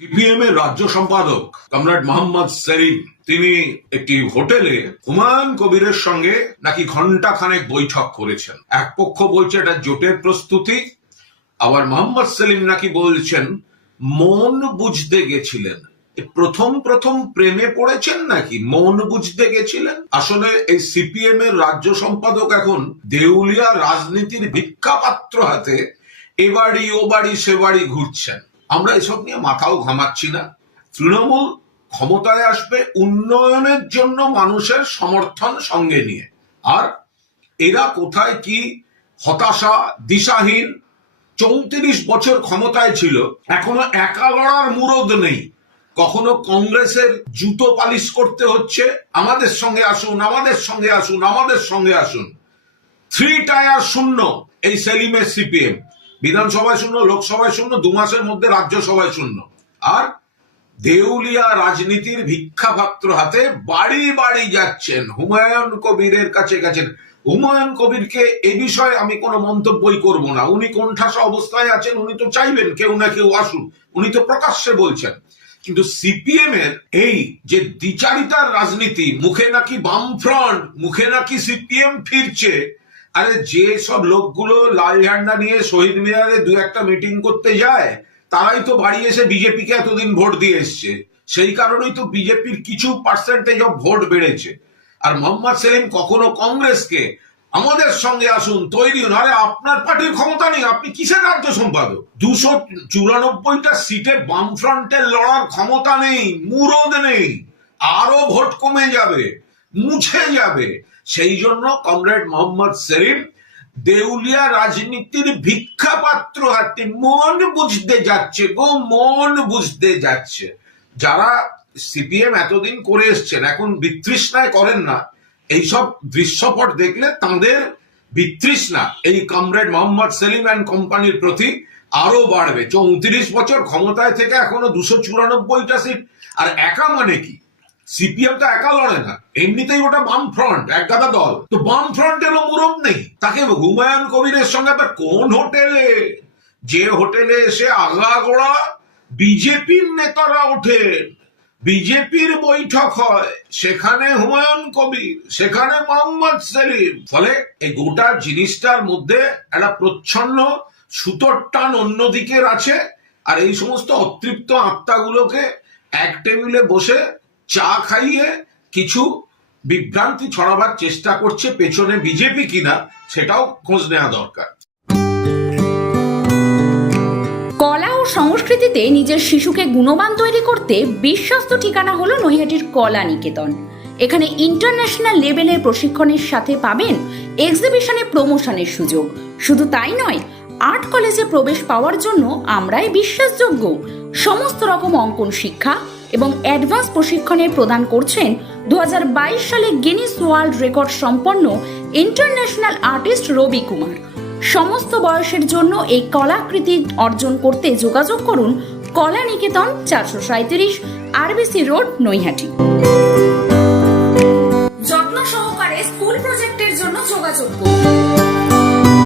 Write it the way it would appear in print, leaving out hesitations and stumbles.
CPM এর রাজ্য সম্পাদক কমরেড মোহাম্মদ সেলিম তিনি একটি হোটেলে হুমায়ুন কবিরের সঙ্গে নাকি ঘন্টা খানেক বৈঠক করেছেন। এক পক্ষ বলছে এটা জোটের প্রস্তুতি, আবার মোহাম্মদ সেলিম নাকি বলছেন মন বুঝতে গেছিলেন। প্রথম প্রথম প্রেমে পড়েছেন নাকি মন বুঝতে গেছিলেন? আসলে এই সিপিএম এর রাজ্য সম্পাদক এখন দেউলিয়া রাজনীতির ভিক্ষা পাত্র হাতে এ বাড়ি ও বাড়ি সে বাড়ি ঘুরছেন। আমরা এসব নিয়ে মাথাও ঘামাচ্ছি না। তৃণমূল ক্ষমতায় আসবে উন্নয়নের জন্য মানুষের সমর্থন সঙ্গে নিয়ে, আর এরা কোথায় কি হতাশা, দিশাহীন। 34 বছর ক্ষমতায় ছিল, এখনো একা লড়ার মুরদ নেই। কখনো কংগ্রেসের জুতো পালিশ করতে হচ্ছে, আমাদের সঙ্গে আসুন, আমাদের সঙ্গে আসুন, আমাদের সঙ্গে আসুন। 3 টায়ার শূন্য এই সেলিমের সিপিএম। বিধানসভায় শূন্য, লোকসভায় শূন্য, 2 মাসের মধ্যে রাজ্যসভায় শূন্য। আর দেউলিয়া রাজনীতির ভিক্ষা পাত্র হাতে বাড়ি বাড়ি যাচ্ছেন, হুমায়ুন কবিরের কাছে গেছেন। হুমায়ুন কবিরকে এ বিষয়ে আমি কোনো মন্তব্যই করব না। উনি কোণঠাসা অবস্থায় আছেন, উনি তো চাইবেন কেউ না কেউ আসুন, উনি তো প্রকাশ্যে বলছেন। কিন্তু সিপিএম এর এই যে দ্বিচারিতার রাজনীতি, মুখে নাকি বামফ্রন্ট, মুখে নাকি সিপিএম ফিরছে। আরে যে সব লোকগুলো লাল ঝান্ডা নিয়ে শহীদ মিনারে 2-1টা মিটিং করতে যায়, তারাই তো বাড়ি এসে বিজেপিকে এতদিন ভোট দিয়ে এসছে। সেই কারণেই তো বিজেপির কিছু পার্সেন্টেজ অফ ভোট বেড়েছে। আর মোহাম্মদ সেলিম কখনো কংগ্রেসকে আমাদের সঙ্গে আসুন, তৈরি হন। আরে আপনার পার্টির ক্ষমতা নেই, আপনি কিসের রাজ্য সম্পাদক? 294টা সিটে বামফ্রন্টের লড়ার ক্ষমতা নেই, মুরদ নেই। আরো ভোট কমে যাবে, মুছে যাবে। সেই জন্য কমরেড মোহাম্মদ সেলিম দেউলিয়া রাজনীতির ভিক্ষা পাত্র হাতে মন বুঝতে যাচ্ছে গো, মন বুঝতে যাচ্ছে। যারা সিপিএম এতদিন করে এসছেন, এখন বিতৃষ্ণায় করেন না। এইসব দৃশ্যপট দেখলে তাদের বিতৃষ্ণা এই কমরেড মোহাম্মদ সেলিম অ্যান্ড কোম্পানির প্রতি আরো বাড়বে। 34 বছর ক্ষমতায় থেকে এখনো 294টা সিট। আর একা মানে কি? সিপিএম তো একা লড়ে না, এমনিতেই ওটা বাম ফ্রন্ট, একগাদা দল। তো বাম ফ্রন্টেরও মুরদ নেই। তাকে হুমায়ুন কবিরের সঙ্গে কোন হোটেলে, যে হোটেলে এসে আগাগোড়া বিজেপির নেতারা ওঠেন, বিজেপির বৈঠক হয়, সেখানে হুমায়ুন কবির, সেখানে মোহাম্মদ সেলিম। ফলে এই গোটা জিনিসটার মধ্যে একটা প্রচ্ছন্ন সুতোর টান অন্যদিকের আছে। আর এই সমস্ত অতৃপ্ত আত্মাগুলোকে এক টেবিলে বসে চা খাইয়ে কিছু বিভ্রান্তি ছড়াবার চেষ্টা করছে। পেছনে বিজেপি কিনা সেটাও খোঁজ নেওয়া দরকার। কলা ও সংস্কৃতিতে নিজের শিশুকে গুণবান তৈরি করতে বিশ্বস্ত ঠিকানা হলো নৈহাটির কলা নিকেতন। এখানে ইন্টারন্যাশনাল লেভেলের প্রশিক্ষণের সাথে পাবেন এক্সিবিশনে প্রমোশনের সুযোগ। শুধু তাই নয়, আর্ট কলেজে প্রবেশ পাওয়ার জন্য আমরাই বিশ্বাসযোগ্য। সমস্ত রকম অঙ্কন শিক্ষা এবং অ্যাডভান্স প্রশিক্ষণের প্রদান করছেন 2022 সালে গিনিস ওয়ার্ল্ড রেকর্ড সম্পন্ন ইন্টারন্যাশনাল আর্টিস্ট রবি কুমার। সমস্ত বয়সের জন্য এই কলাকৃতি অর্জন করতে যোগাযোগ করুন কলা নিকেতন, 437 আরবিসি রোড, নৈহাটি। যত্ন সহকারে স্কুল প্রজেক্টের জন্য যোগাযোগ করুন।